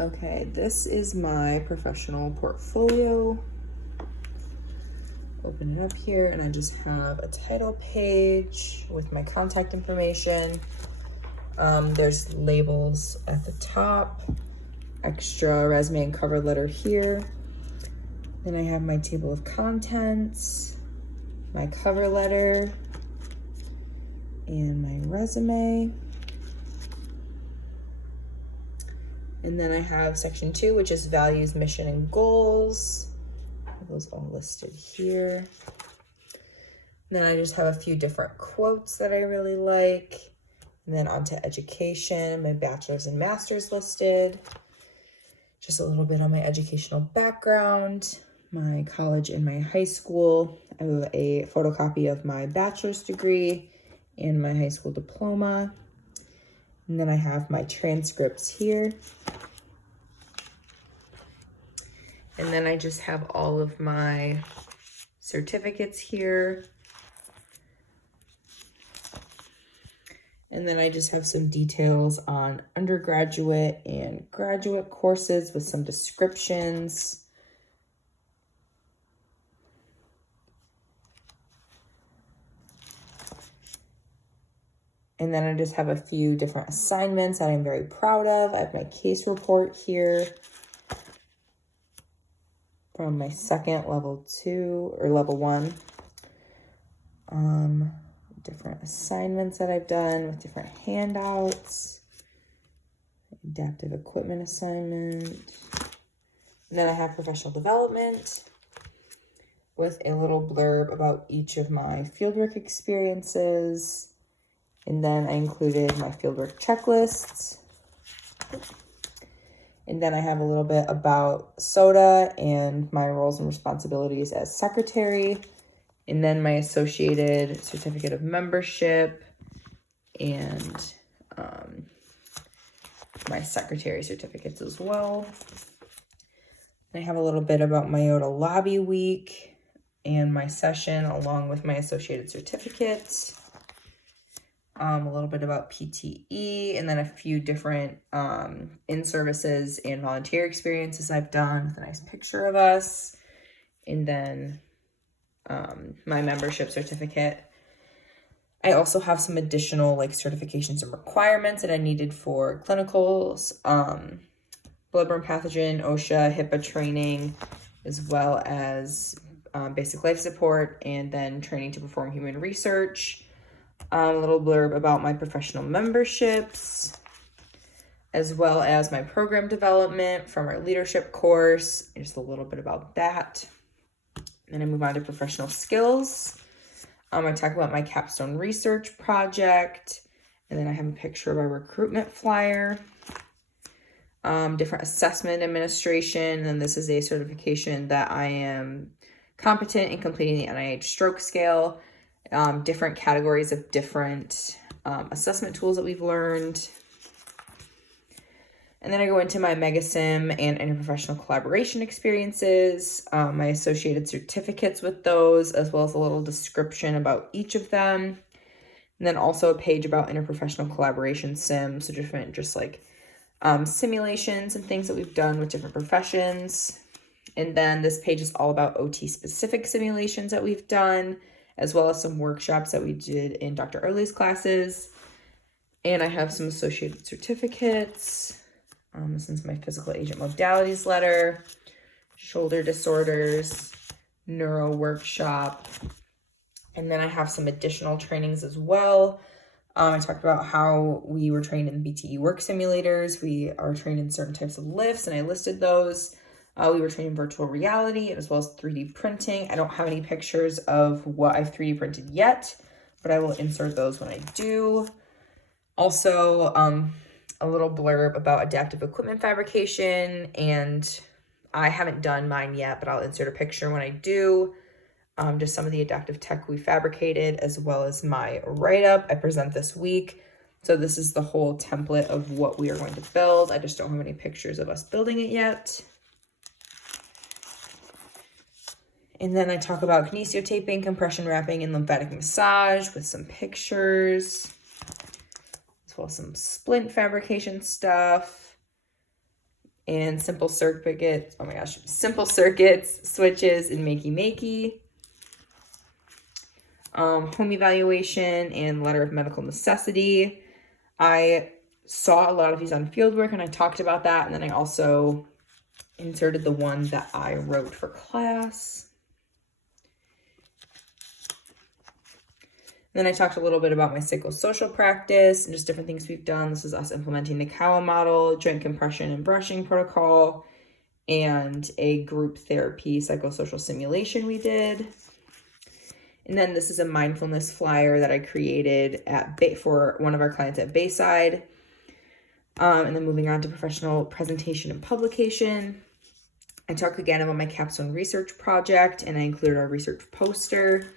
Okay, this is my professional portfolio. Open it up here and I just have a title page with my contact information. There's labels at the top, extra resume and cover letter here. Then I have my table of contents, my cover letter, and my resume. And then I have section 2, which is values, mission, and goals. Those all listed here. And then I just have a few different quotes that I really like. And then onto education, my bachelor's and master's listed. Just a little bit on my educational background, my college and my high school. I have a photocopy of my bachelor's degree and my high school diploma. And then I have my transcripts here. And then I just have all of my certificates here. And then I just have some details on undergraduate and graduate courses with some descriptions. And then I just have a few different assignments that I'm very proud of. I have my case report here from my second level 2 or level 1. Different assignments that I've done with different handouts. Adaptive equipment assignment. And then I have professional development with a little blurb about each of my fieldwork experiences. And then I included my fieldwork checklists. And then I have a little bit about SOTA and my roles and responsibilities as secretary. And then my associated certificate of membership and my secretary certificates as well. I have a little bit about my IOTA Lobby Week and my session along with my associated certificates. A little bit about PTE, and then a few different in-services and volunteer experiences I've done with a nice picture of us. And then my membership certificate. I also have some additional certifications and requirements that I needed for clinicals, bloodborne pathogen, OSHA, HIPAA training, as well as basic life support, and then training to perform human research. A little blurb about my professional memberships, as well as my program development from our leadership course, just a little bit about that. Then I move on to professional skills. I talk about my capstone research project, and then I have a picture of our recruitment flyer. Different assessment administration, and this is a certification that I am competent in completing the NIH stroke scale. Different categories of different assessment tools that we've learned. And then I go into my MegaSim and interprofessional collaboration experiences, my associated certificates with those, as well as a little description about each of them. And then also a page about interprofessional collaboration sim, so different simulations and things that we've done with different professions. And then this page is all about OT specific simulations that we've done, as well as some workshops that we did in Dr. Early's classes. And I have some associated certificates. This is my physical agent modalities letter, shoulder disorders, neuro workshop. And then I have some additional trainings as well. I talked about how we were trained in BTE work simulators. We are trained in certain types of lifts, and I listed those. We were trained in virtual reality as well as 3D printing. I don't have any pictures of what I've 3D printed yet, but I will insert those when I do. Also, a little blurb about adaptive equipment fabrication, and I haven't done mine yet, but I'll insert a picture when I do. Just some of the adaptive tech we fabricated, as well as my write-up I present this week. So this is the whole template of what we are going to build. I just don't have any pictures of us building it yet. And then I talk about kinesiotaping, compression wrapping, and lymphatic massage with some pictures, as well as some splint fabrication stuff. and simple circuits, simple circuits, switches, and makey. Home evaluation and letter of medical necessity. I saw a lot of these on fieldwork and I talked about that, and then I also inserted the one that I wrote for class. Then I talked a little bit about my psychosocial practice and just different things we've done. This is us implementing the Cowa model, joint compression and brushing protocol, and a group therapy psychosocial simulation we did. And then this is a mindfulness flyer that I created for one of our clients at Bayside. And then moving on to professional presentation and publication. I talked again about my capstone research project, and I included our research poster.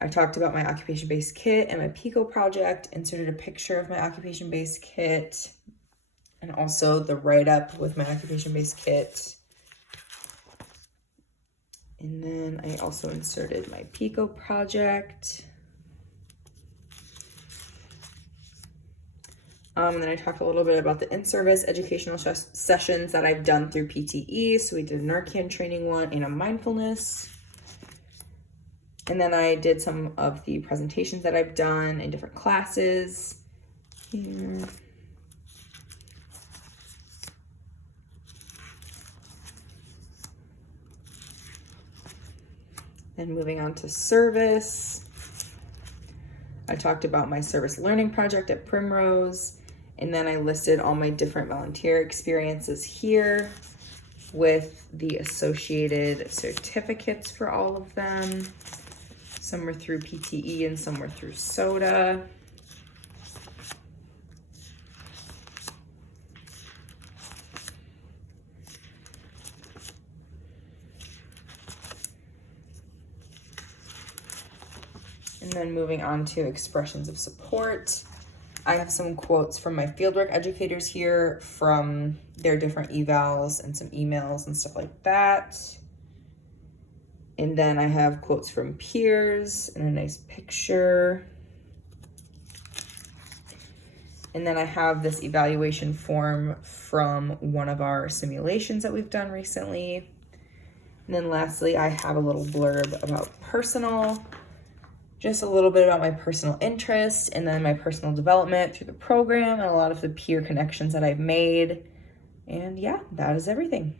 I talked about my occupation-based kit and my PICO project, inserted a picture of my occupation-based kit, and also the write-up with my occupation-based kit. And then I also inserted my PICO project. And then I talked a little bit about the in-service educational sessions that I've done through PTE. So we did a Narcan training one and a mindfulness. And then I did some of the presentations that I've done in different classes. Here. Then moving on to service. I talked about my service learning project at Primrose. And then I listed all my different volunteer experiences here with the associated certificates for all of them. Some were through PTE and some were through SOTA. And then moving on to expressions of support. I have some quotes from my fieldwork educators here from their different evals and some emails and stuff like that. And then I have quotes from peers and a nice picture. And then I have this evaluation form from one of our simulations that we've done recently. And then lastly, I have a little blurb about personal, just a little bit about my personal interest and then my personal development through the program and a lot of the peer connections that I've made. And yeah, that is everything.